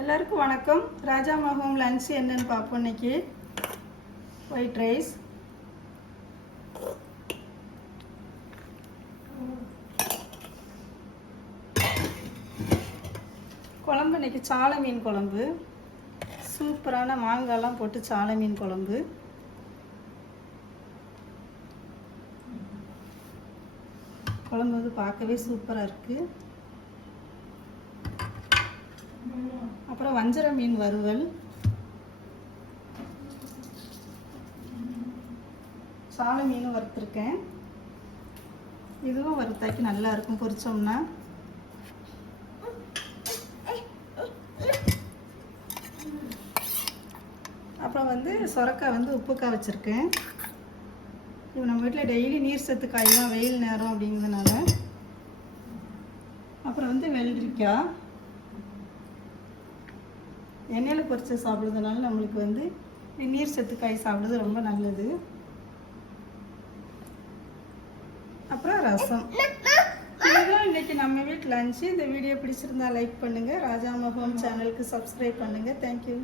எல்லாருக்கும் வணக்கம். ராஜா மகம் லஞ்ச் என்னன்னு பார்ப்போம். இன்னைக்கு ஒயிட் ரைஸ், குழம்பு. இன்னைக்கு சாலை மீன் குழம்பு, சூப்பரான மாங்காய்லாம் போட்டு சாலை மீன் குழம்பு. குழம்பு வந்து பார்க்கவே சூப்பராக இருக்குது. அப்புறம் வஞ்சர மீன் வறுவல், சாலை மீனும் வறுத்துருக்கேன். இதுவும் வறுத்தாக்கி நல்லா இருக்கும் பொரிச்சோம்னா. அப்புறம் வந்து சொரக்காய் வந்து உப்புக்காய் வச்சுருக்கேன். இப்போ நம்ம வீட்டில் டெய்லி நீர் சத்து காயெல்லாம் வெயில் நேரம் அப்படிங்கிறதுனால. அப்புறம் வந்து வெள்ளரிக்காய் எண்ணெயில் பொரிச்சு சாப்பிட்றதுனால நம்மளுக்கு வந்து நீர் சத்து காய் சாப்பிட்றது ரொம்ப நல்லது. அப்புறம் ரசம். இதுதான் இன்னைக்கு நம்ம வீட்டு லஞ்சு. இந்த வீடியோ பிடிச்சிருந்தா லைக் பண்ணுங்கள். ராஜா மகம் சேனலுக்கு சப்ஸ்கிரைப் பண்ணுங்கள். தேங்க்யூ.